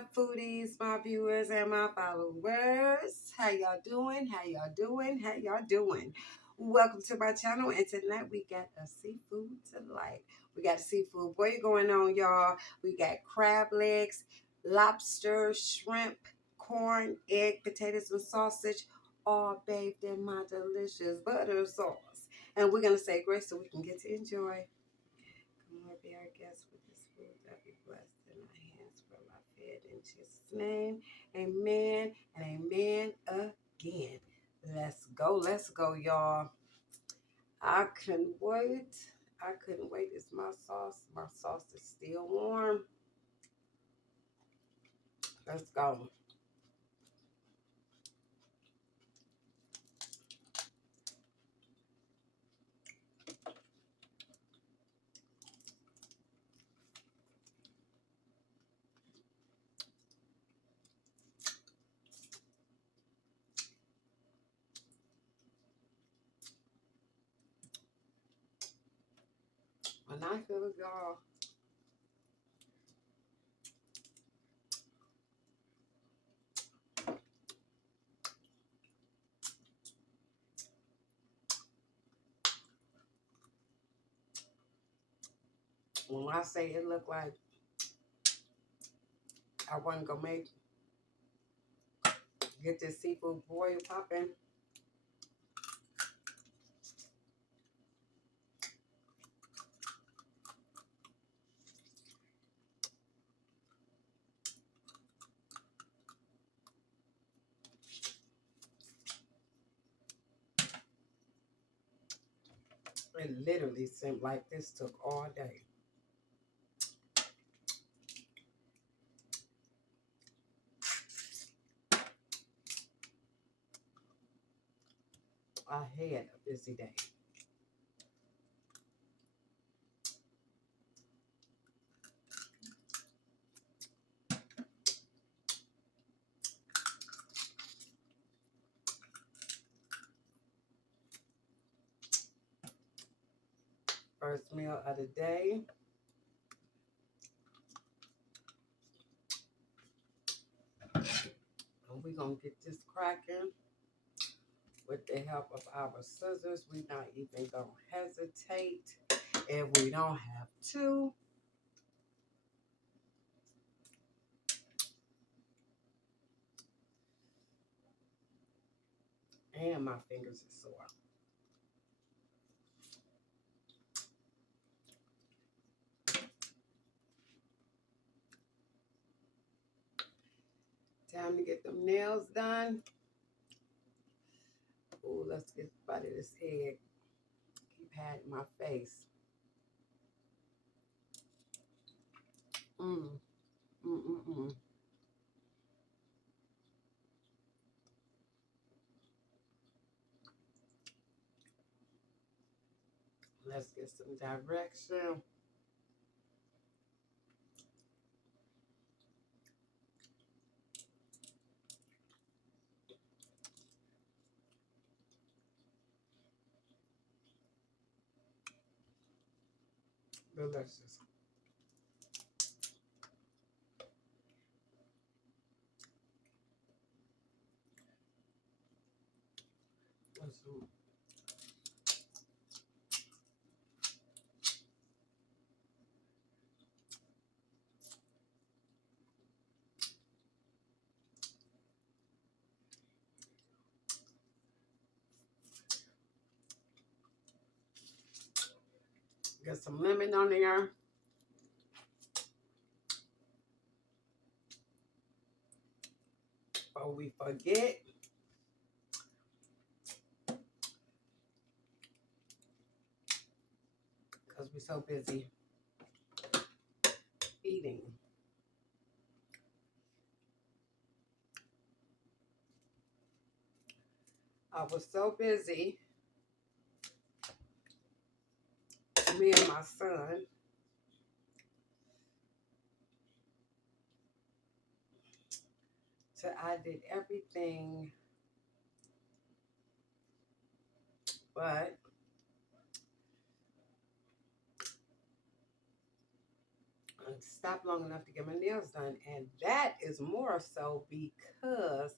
my foodies, my viewers, and my followers. How y'all doing? How y'all doing? How y'all doing? Welcome to my channel, and tonight we got a seafood delight. We got a seafood boil going on, y'all. We got crab legs, lobster, shrimp, corn, egg, potatoes, and sausage, all bathed in my delicious butter sauce. And we're gonna say grace so we can get to enjoy. Lord, be our guest with this food that be blessed in my hands for my fed in Jesus' name. Amen and amen again. Let's go, y'all. I couldn't wait. I couldn't wait. It's my sauce. My sauce is still warm. Let's go. When I feel y'all. When I say it looked like I wasn't gonna get this seafood boil popping. It literally seemed like this took all day. I had a busy day. First meal of the day. And we're going to get this cracking with the help of our scissors. We're not even going to hesitate if we don't have to. And my fingers are sore. Time to get them nails done. Oh, let's get a bite of this egg. Keep hiding my face. Mm. Mm-mm-mm. Let's get some direction. Delicious. Get some lemon on there. Before we forget. Because we're so busy eating. I was so busy, me and my son, so I did everything but Stop long enough to get my nails done, and that is more so because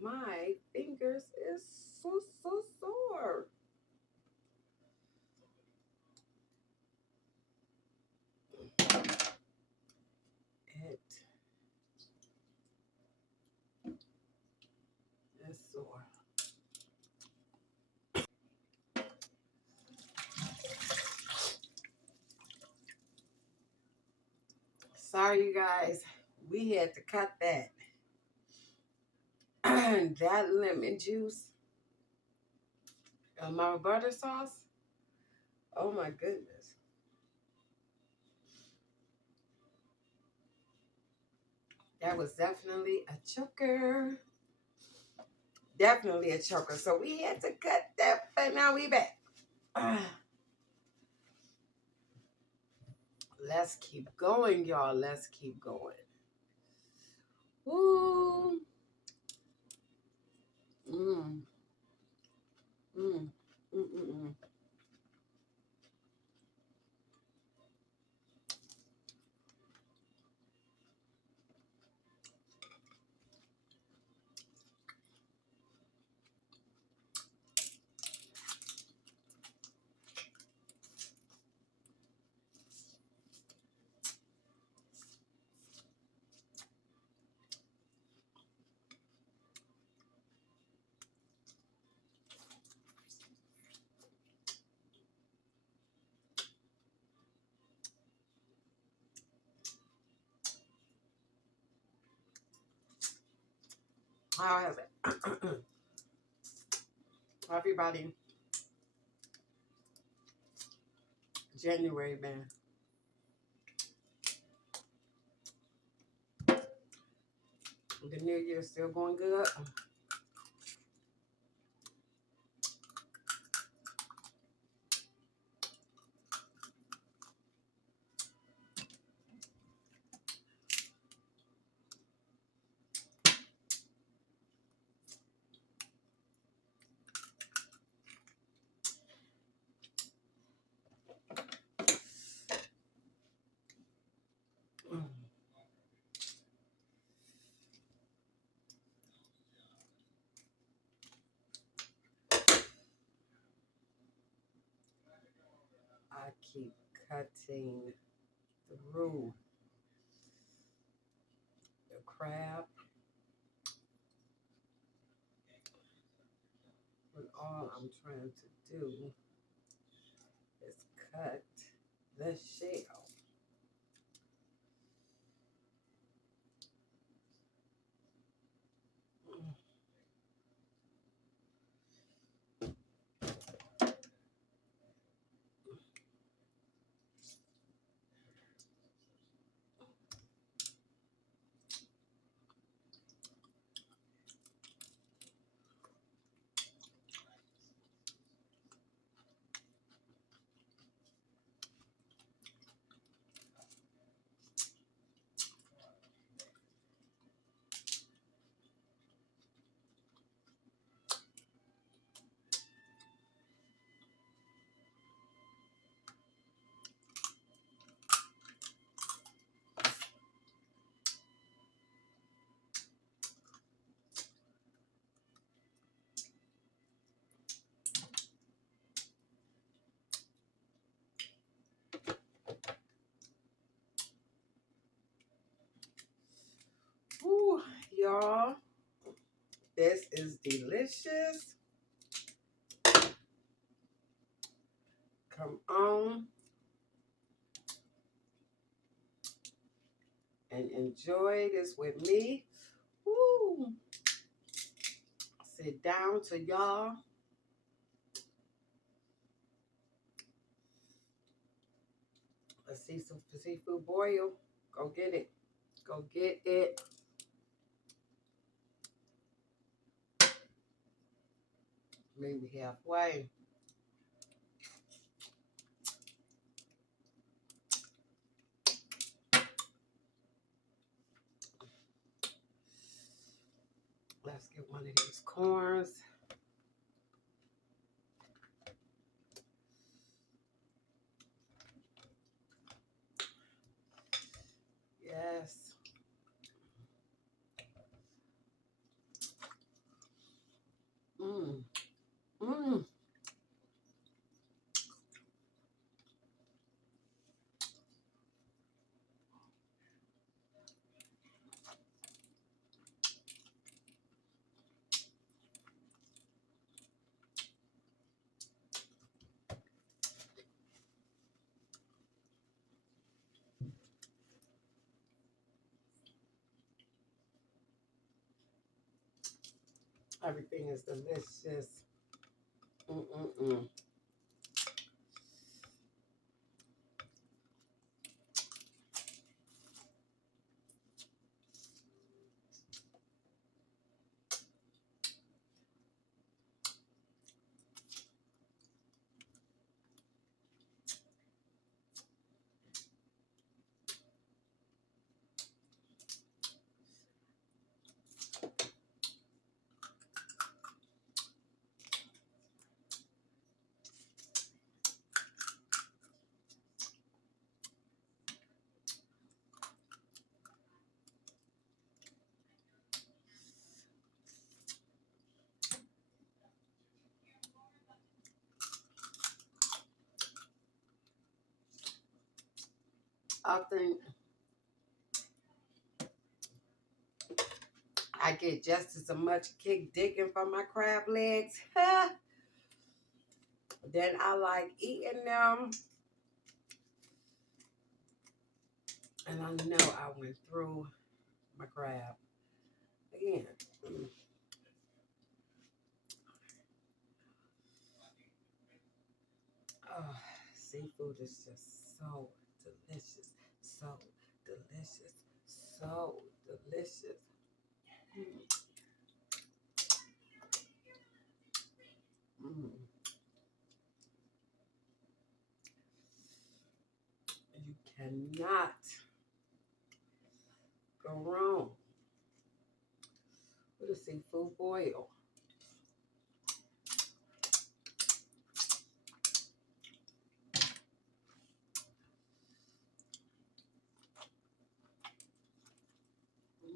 my fingers is so sore. It is sore. Sorry, you guys. We had to cut that. That lemon juice, my butter sauce. Oh my goodness. That was definitely a choker. Definitely a choker. So we had to cut that, but now we back. Let's keep going, y'all. Let's keep going. Woo. Mm. Mm. Mm-mm-mm. How is it? Everybody, January, man. The new year still going good. Mm. I keep cutting through the crab, but all I'm trying to do is cut the shell. Ooh, y'all, this is delicious. Come on and enjoy this with me. Woo. Sit down to y'all. Let's see some seafood boil. Go get it. Go get it. Maybe halfway. Let's get one of these corns. Everything is delicious. Mm-mm-mm. I think I get just as much kick dicking from my crab legs than I like eating them. And I know I went through my crab again. Oh, seafood is just so delicious. So delicious. So delicious. Mm. Mm. You cannot go wrong with a seafood boil.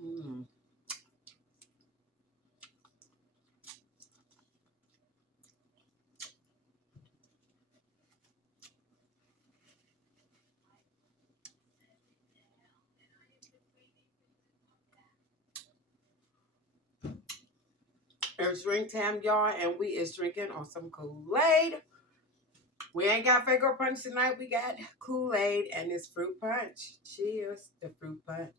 Mm. It's drink time, y'all, and we is drinking on some Kool-Aid. We ain't got Fago Punch tonight. We got Kool-Aid and it's fruit punch. Cheers to fruit punch.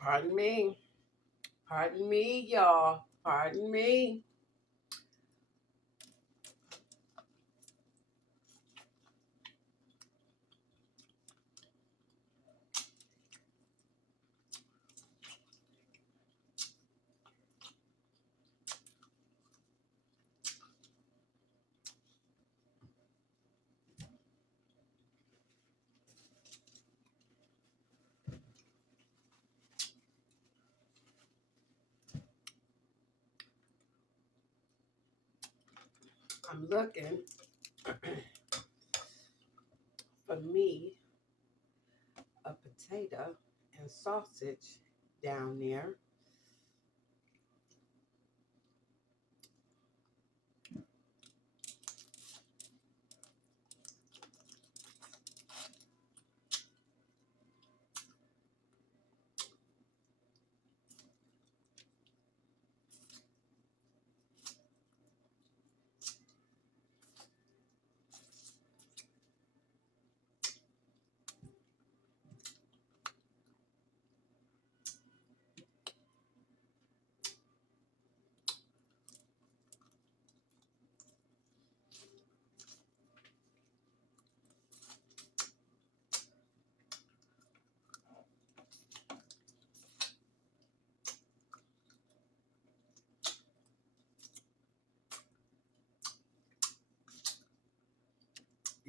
Pardon me. Pardon me, y'all. Pardon me. I'm looking for me a potato and sausage down there.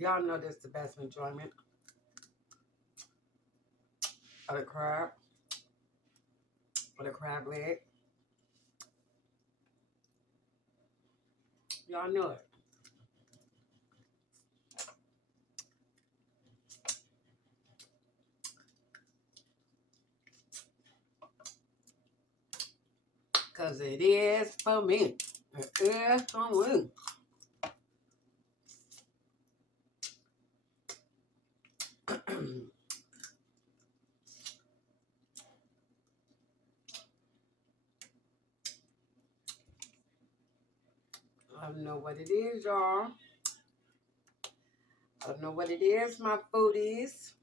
Y'all know this is the best enjoyment of the crab or the crab leg. Y'all know it. Because it is for me. It is for me. I don't know what it is, y'all. I don't know what it is, my foodies.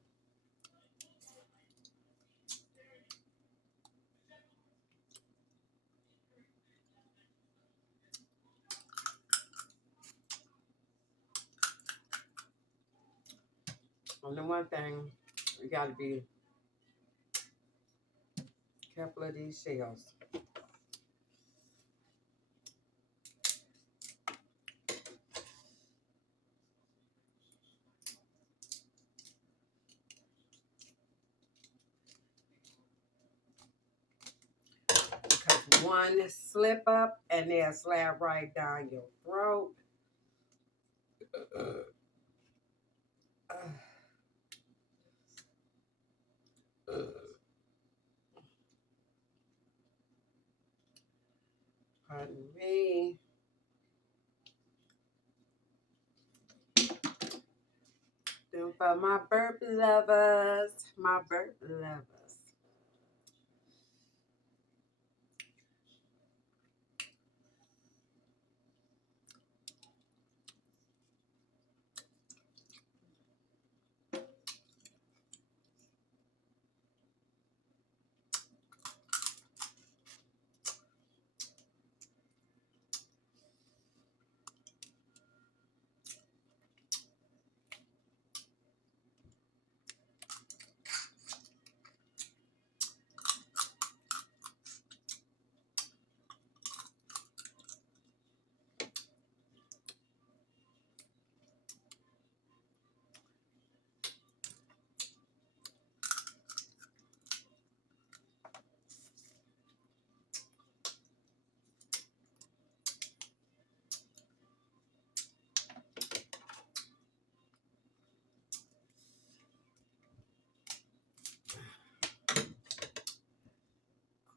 Only one thing, we gotta be careful of these shells. Because one slip up and they'll slap right down your throat. Pardon me. Doing for my burp lovers. My burp lovers.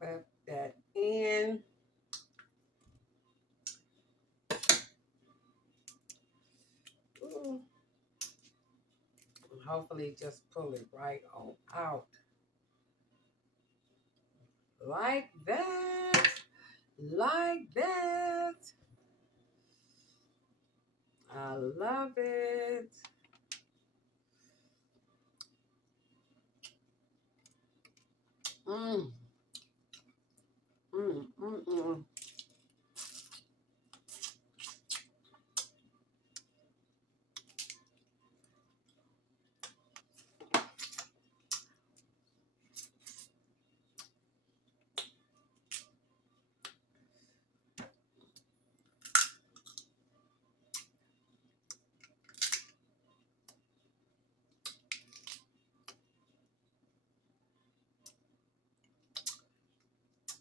Clip that in. Ooh. And hopefully just pull it right on out. Like that. Like that. I love it. Mmm. Mmm. Mmm. Mmm.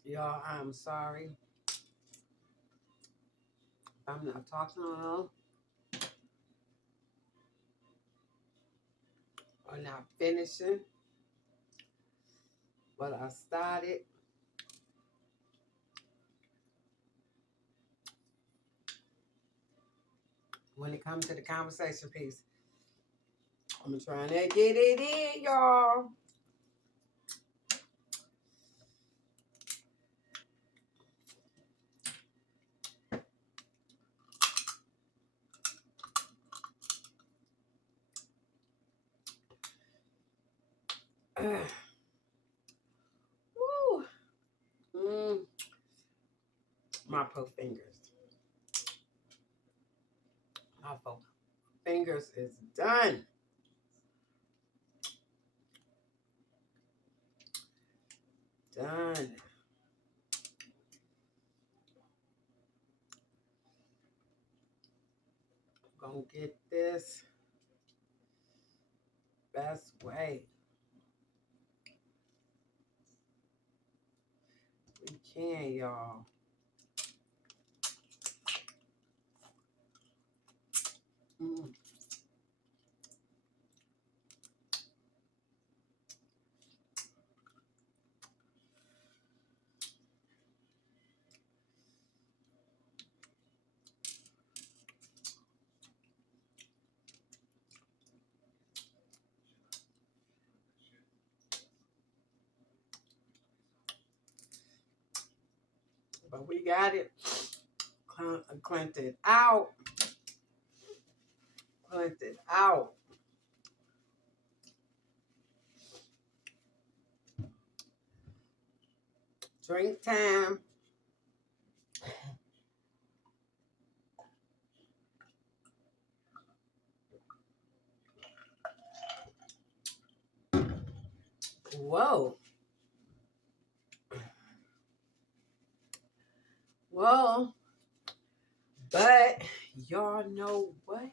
Y'all, I'm sorry. I'm not talking on or not finishing what I started. When it comes to the conversation piece, I'm trying to get it in, y'all. Woo. My poor fingers. My poor fingers is done. Done. Gonna get this best way we can, y'all. Mm. But we got it. Cleanse it out. Cleanse it out. Drink time. Whoa. Well, but y'all know what?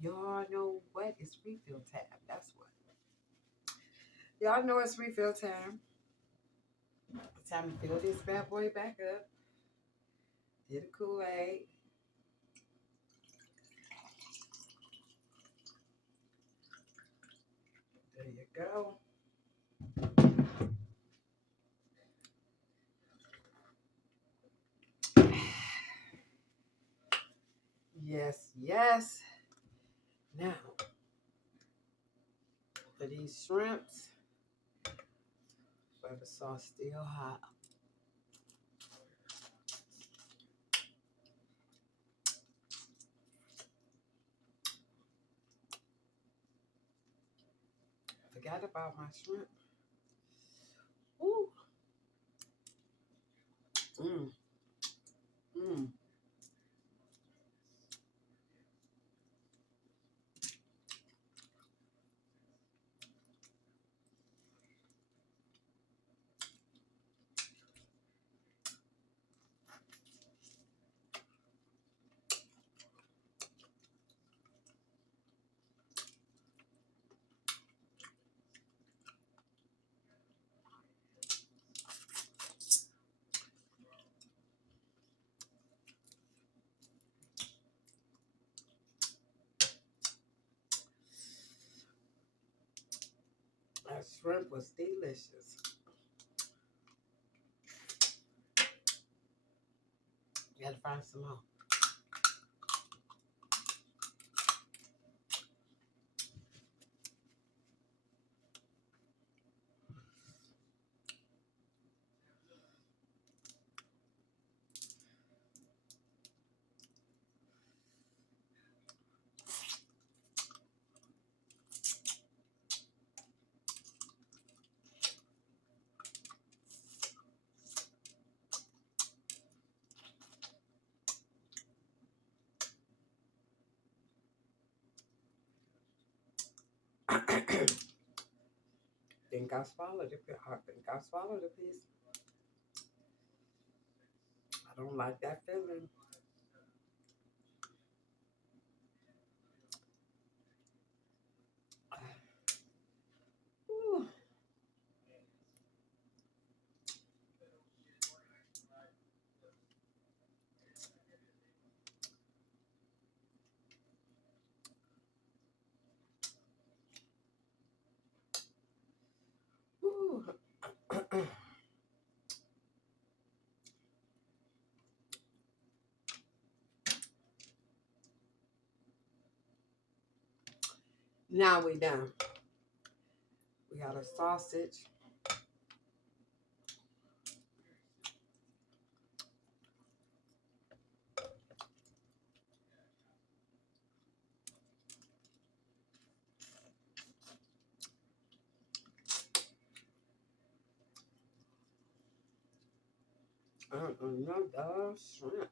Y'all know what? It's refill time. That's what. Y'all know it's refill time. It's time to fill this bad boy back up. Did a Kool-Aid. There you go. Yes, yes. Now, for these shrimps, but the sauce still hot. Forgot about my shrimp. Ooh. Mmm. Mmm. That shrimp was delicious. You gotta find some more. Think I swallowed it. I think I swallowed a piece. I don't like that feeling. Ooh. Ooh. Now we done. We got a sausage. Another shrimp.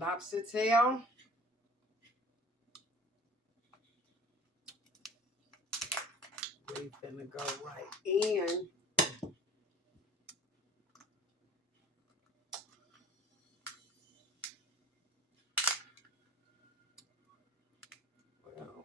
Lobster tail. We finna go right in. Well,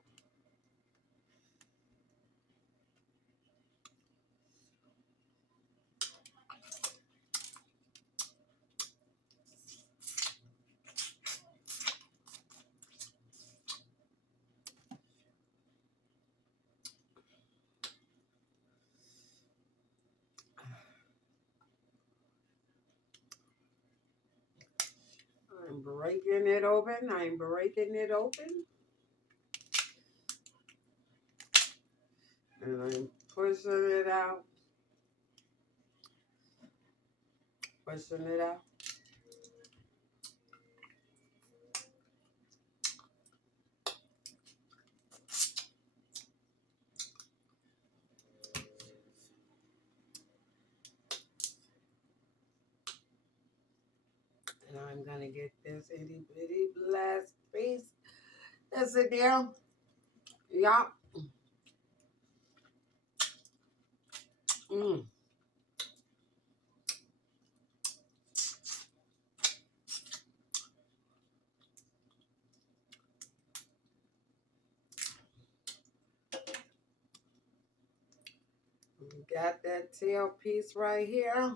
I'm breaking it open. I'm breaking it open. And I'm pushing it out. Pushing it out. And I'm gonna get this itty bitty last piece that's in there. Yup. Mm. Got that tail piece right here.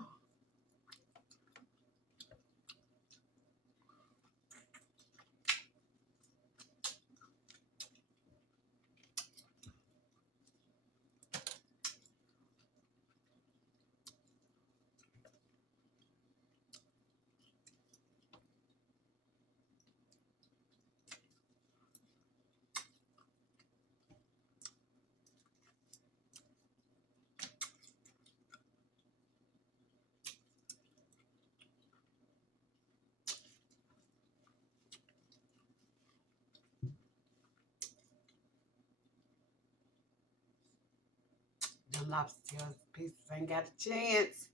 Them lobster tail pieces ain't got a chance.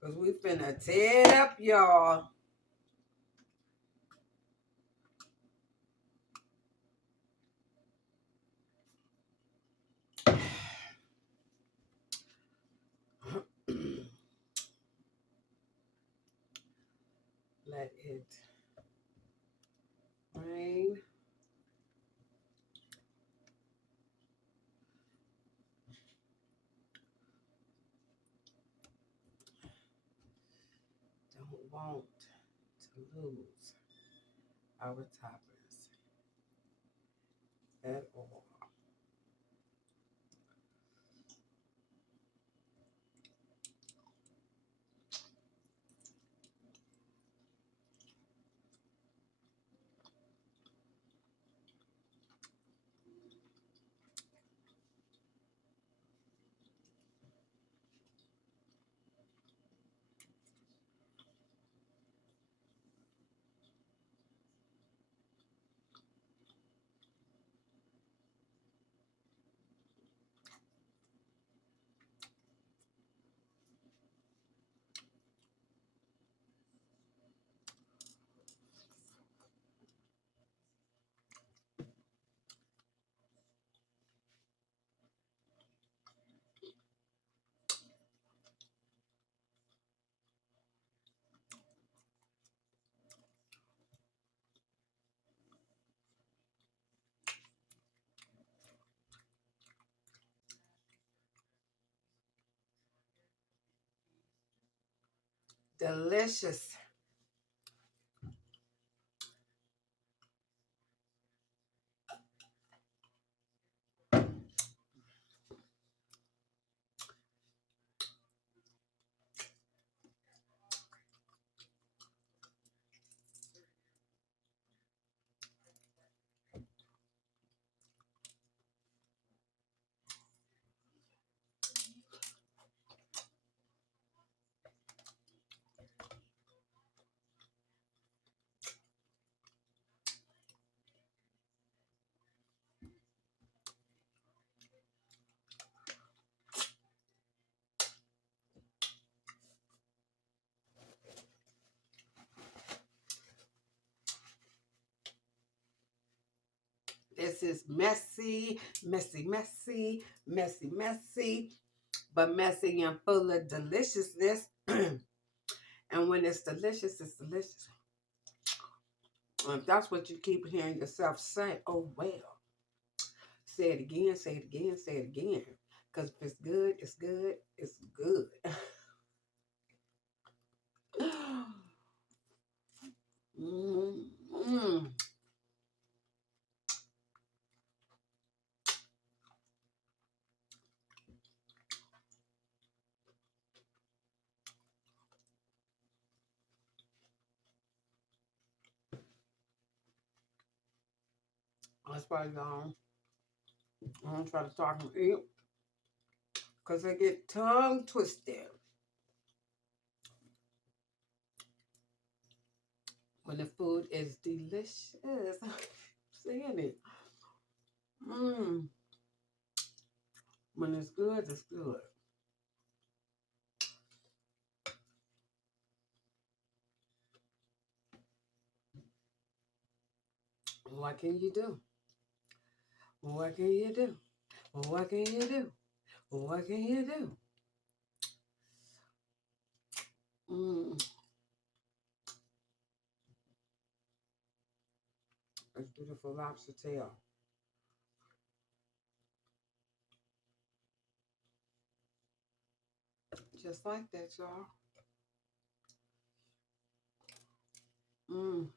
Because we finna tear it up, y'all. Let it rain. Don't want to lose our toppers at all. Delicious. This is messy, messy, messy, messy, messy, but messy and full of deliciousness. And when it's delicious, it's delicious. And if that's what you keep hearing yourself say, oh well. Say it again, say it again, say it again. Because if it's good, it's good, it's good. Mm-hmm. That's why y'all, I don't try to talk and eat because I get tongue twisted when the food is delicious. Saying it. Mm. When it's good, it's good. What can you do? What can you do? What can you do? What can you do? Mm. A beautiful lobster tail. Just like that, y'all. Mm.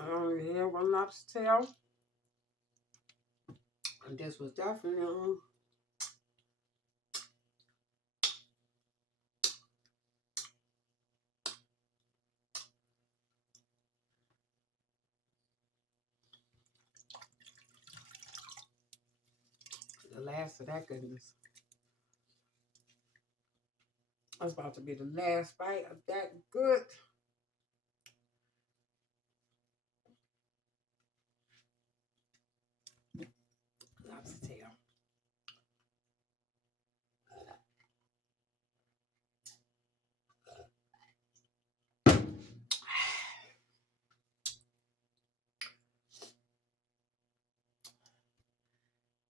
I only had one lobster tail. And this was definitely the last of that goodness. That's about to be the last bite of that good lobster tail.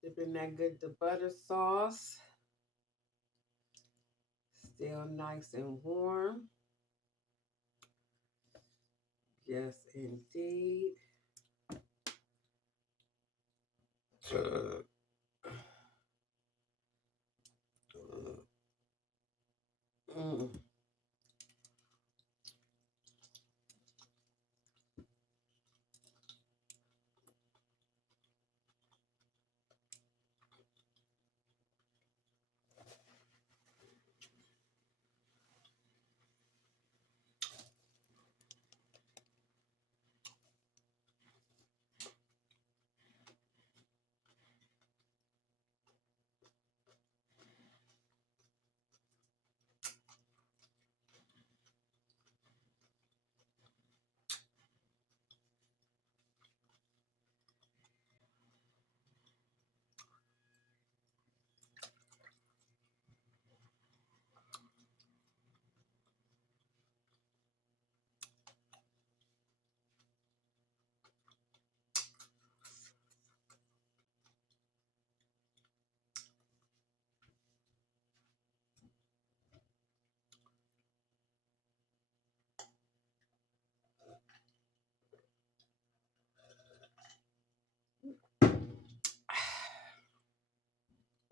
Dipping that good the butter sauce. Still nice and warm. Yes, indeed. Mm.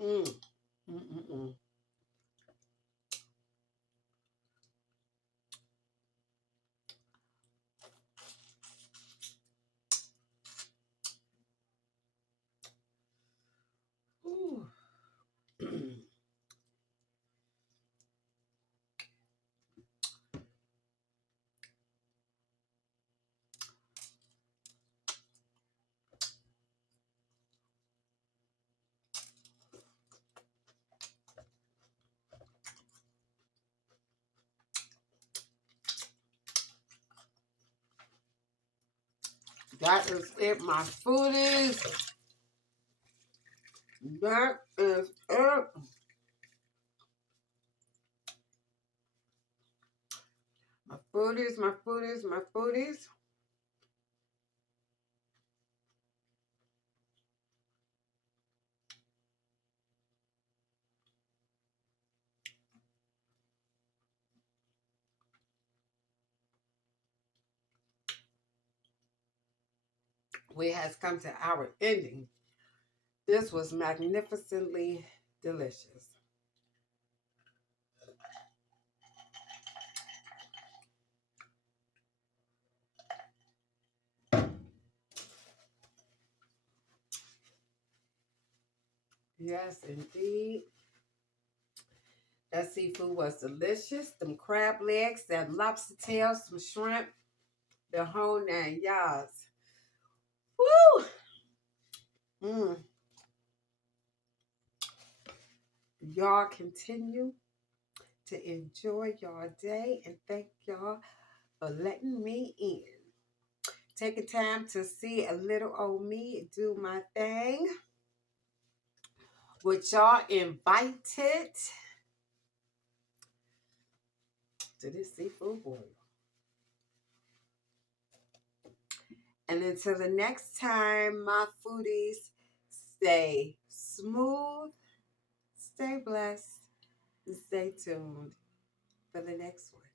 Mm. Mm-mm-mm. Ooh. That is it, my foodies. That is Lord. My foodies, my foodies, my foodies. We has come to our ending. This was magnificently delicious. Yes, indeed. That seafood was delicious. Them crab legs, that lobster tail, some shrimp, the whole 9 yards. Woo! Mm. Y'all continue to enjoy your day and thank y'all for letting me in. Taking time to see a little old me do my thing. Which y'all invited to this seafood boil. And until the next time, my foodies, stay smooth, stay blessed, and stay tuned for the next one.